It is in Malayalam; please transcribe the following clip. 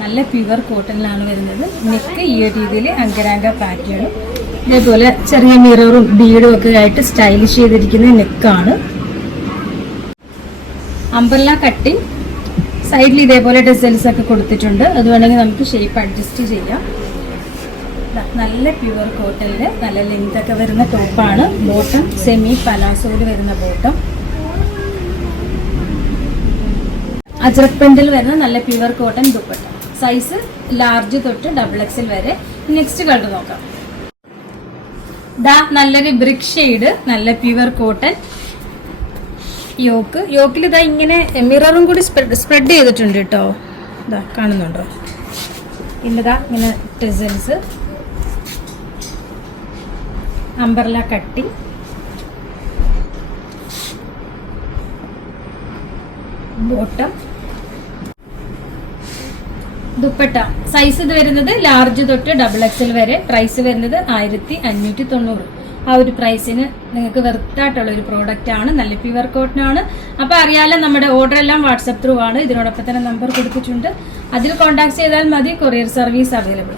നല്ല പ്യുവർ കോട്ടണിലാണ് വരുന്നത്. നെക്ക് ഈ ഒരു രീതിയിൽ അങ്കരാങ്ക പാറ്റേണും ഇതേപോലെ ചെറിയ മിററും ബീഡും ഒക്കെ ആയിട്ട് സ്റ്റൈലിഷ് ചെയ്തിരിക്കുന്ന നെക്കാണ്. അംബ്രല്ല കട്ടിങ്, സൈഡിൽ ഇതേപോലെ ഡിസൈൻസ് ഒക്കെ കൊടുത്തിട്ടുണ്ട്. അത് വേണമെങ്കിൽ നമുക്ക് ഷേപ്പ് അഡ്ജസ്റ്റ് ചെയ്യാം. നല്ല പ്യുവർ കോട്ടണിൽ നല്ല ലെങ്ത് ഒക്കെ വരുന്ന ടോപ്പാണ്. ബോട്ടം സെമി പലാസോയിൽ വരുന്ന ബോട്ടം. അജ്രക് പ്രിന്റിൽ വരുന്ന നല്ല pure cotton dupatta. Size large തൊട്ട് XXL വരെ. നെക്സ്റ്റ് കളർ നോക്കാം. നല്ലൊരു ബ്രിക്ക് ഷെയ്ഡ്, നല്ല പ്യുവർ കോട്ടൺ യോക്കിൽ ഇതാ ഇങ്ങനെ മിററും കൂടി സ്പ്രെഡ് ചെയ്തിട്ടുണ്ട് കേട്ടോ. ഇതാ കാണുന്നുണ്ടോ? ഇന്നതാ ഇങ്ങനെ designs. Umbrella cutting, bottom, dupatta. Size ഇത് വരുന്നത് ലാർജ് തൊട്ട് XXL വരെ. പ്രൈസ് വരുന്നത് 1590. ആ ഒരു പ്രൈസിന് നിങ്ങൾക്ക് വെർത്തായിട്ടുള്ള ഒരു പ്രോഡക്റ്റ് ആണ്. നല്ല പ്യുവർ കോട്ടൺ ആണ്. അപ്പൊ അറിയാലോ, നമ്മുടെ ഓർഡർ എല്ലാം വാട്സ്ആപ്പ് ത്രൂ ആണ്. ഇതിനോടൊപ്പം തന്നെ നമ്പർ കൊടുത്തിട്ടുണ്ട്. അതിൽ കോൺടാക്ട് ചെയ്താൽ മതി. Courier service available.